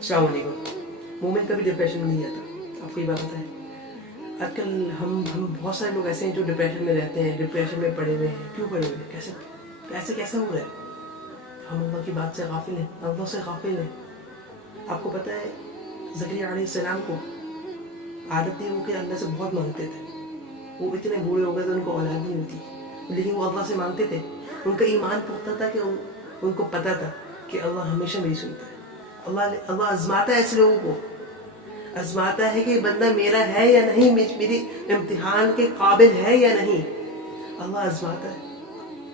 अस्सलाम वालेकुम। मोमेंट कभी डिप्रेशन में नहीं आता, आपको ये बात पता है? आजकल हम बहुत सारे लोग ऐसे हैं जो डिप्रेशन में रहते हैं, डिप्रेशन में पड़े हुए हैं। क्यों पड़े हुए हैं? कैसे कैसे कैसे हो रहा है? हम अल्लाह की बात से गाफिल हैं, अल्लाह से गाफिल हैं। आपको पता है ज़करिया अलैहिस्सलाम को आदत थी, वो कि अल्लाह से बहुत मांगते थे। वो इतने बूढ़े हो गए थे, उनको औलाद नहीं होती, लेकिन वो अल्लाह से मांगते थे। उनका ईमान पुख्ता था कि उनको पता था कि अल्लाह हमेशा मेरी सुनता है। अल्लाह आजमाता है ऐसे लोगों को, आजमाता है कि बंदा मेरा है या नहीं, मेरी इम्तिहान के काबिल है या नहीं। अल्लाह आजमाता है,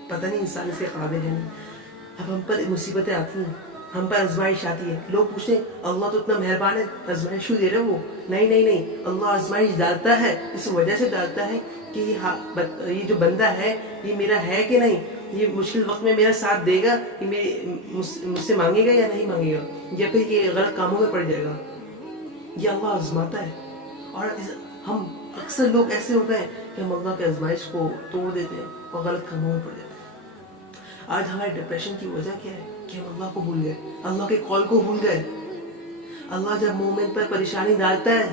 पता नहीं इंसान इसके काबिल है नहीं। अब हम पर मुसीबतें आती हैं, हम पर आजमाइश आती है। लोग पूछते हैं अल्लाह तो इतना मेहरबान है, आजमाइश क्यों दे रहे वो? नहीं नहीं नहीं, अल्लाह आजमाइश डालता है, इस वजह से डालता है कि ये जो बंदा है ये मेरा है कि नहीं, ये मुश्किल वक्त में मेरा साथ देगा, कि मुझसे मांगेगा या नहीं मांगेगा, या फिर ये गलत कामों में पड़ जाएगा। ये अल्लाह आजमाता है। और हम अक्सर लोग ऐसे होते हैं कि हम अल्लाह के आजमाइश को तोड़ देते हैं और गलत कामों में पड़ जाते हैं। आज हमारे डिप्रेशन की वजह क्या है कि हम अल्लाह को भूल गए, अल्लाह के कॉल को भूल गए। अल्लाह जब मोमेंट पर परेशानी डालता है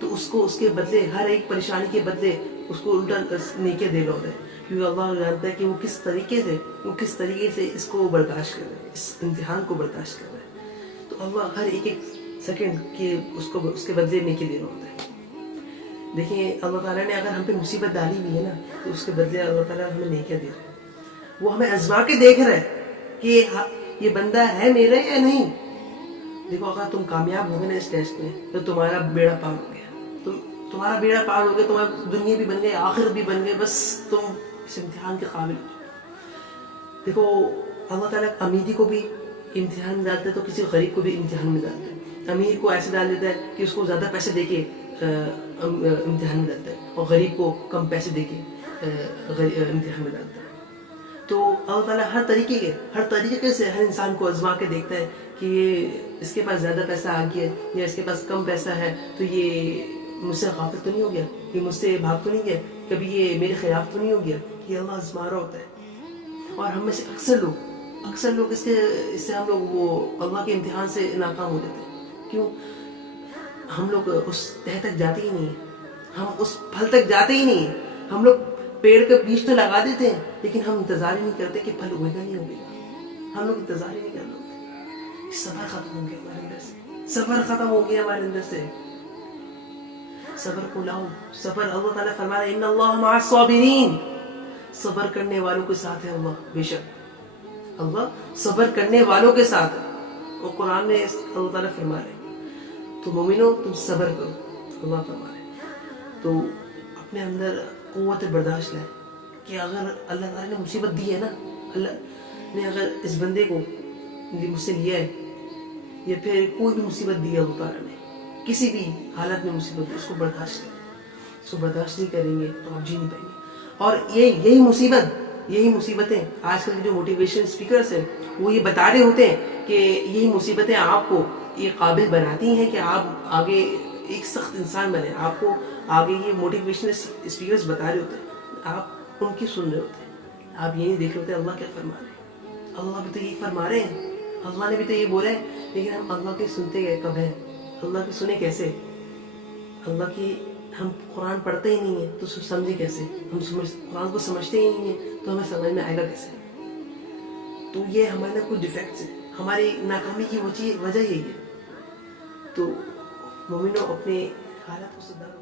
तो उसको उसके बदले, हर एक परेशानी के बदले उसको उल्टा नेके दे रहा है, क्योंकि अल्लाह जानता है कि वो किस तरीके से इसको बर्दाश्त कर रहे हैं, इस इम्तिहान को बर्दाश्त कर रहे हैं। तो अल्लाह हर एक सेकंड के उसके बदले नेके दे रहा होता है। देखिए अल्लाह ताला ने अगर हम पे मुसीबत डाली हुई है ना, तो उसके बदले अल्लाह ताला हमें नेकियां दे रहे हैं। वो हमें आजमा के देख रहा है कि ये बंदा है मेरा या नहीं। देखो अगर तुम कामयाब हो गए ना इस टेस्ट में, तो तुम्हारा बेड़ा पार हो गया, तुम्हारा बेड़ा पार हो गया, तुम्हारा दुनिया भी बन गई, आखिरत भी बन गई, बस तुम इस इम्तिहान के काबिल हो। देखो अल्लाह ताला अमीरी को भी इम्तिहान में डालता है, तो किसी गरीब को भी इम्तिहान में डालता है। अमीर को ऐसे डाल देता है कि उसको ज़्यादा पैसे देके इम्तिहान में डालता है, और गरीब को कम पैसे देके इम्तिहान में डालता है। तो अल्लाह ताला हर तरीके से हर इंसान को आजमा के देखता है कि ये इसके पास ज़्यादा पैसा आ गया या इसके पास कम पैसा है, तो ये मुझसे गाफिल तो नहीं हो गया, ये मुझसे भाग तो नहीं गया, कभी ये मेरे खिलाफ तो नहीं हो गया। ये अल्लाह आजमा रहा होता है। और हम में से अक्सर लोग इससे हम लोग वो अल्लाह के इम्तिहान से नाकाम हो जाते हैं। क्यों? हम लोग उस तह तक जाते ही नहीं, हम उस फल तक जाते ही नहीं। हम लोग पेड़ के बीज तो लगा देते हैं, लेकिन हम इंतजार ही नहीं करते कि फल उगेगा नहीं उगेगा। हम लोग इंतजार ही नहीं कर रहे होते। सब्र खत्म हो गया हमारे अंदर से, सब्र खत्म हो गया हमारे अंदर से। सब्र को लाओ, सब्र। अल्लाह ताला फरमा रहे हैं इन्नल्लाह मअस साबिरीन, सब्र करने वालों के साथ है अल्लाह। बेशक अल्लाह सब्र करने वालों के साथ है। और कुरान में अल्लाह ताला फरमा रहे तो मोमिनो तुम सब्र करो, अल्लाह फरमा रहे। तो अपने अंदर क़ुव्वत बर्दाश्त लाए कि अगर अल्लाह ताला ने मुसीबत दी है ना, अल्लाह ने अगर इस बंदे को मुझसे लिया है, या फिर कोई भी मुसीबत दी है अल्लाह ताला ने, किसी भी हालत में मुसीबत दी, उसको बर्दाश्त करें। उसको बर्दाश्त नहीं करेंगे तो आप जी नहीं पाएंगे। और यही मुसीबतें आजकल के जो मोटिवेशन स्पीकर्स हैं वो ये बता रहे होते हैं कि यही मुसीबतें आपको ये काबिल बनाती हैं कि आप आगे एक सख्त इंसान बने। आपको आगे ये मोटिवेशनल स्पीकर्स बता रहे होते हैं, आप उनकी सुन रहे होते हैं, आप ये नहीं देख रहे होते अल्लाह क्या फरमा रहे हैं। अल्लाह भी तो यही फरमा रहे हैं, अल्लाह ने भी तो ये बोला है, लेकिन हम अल्लाह के सुनते गए कब है? अल्लाह की सुने कैसे? अल्लाह की हम कुरान पढ़ते ही नहीं है तो समझे कैसे? हम कुरान को समझते ही नहीं है तो हमें समझ में आएगा कैसे? तो ये हमारे कुछ डिफेक्ट्स है, हमारी नाकामी की वजह यही है। तो मोमिनो अपने हालात को सुधारो।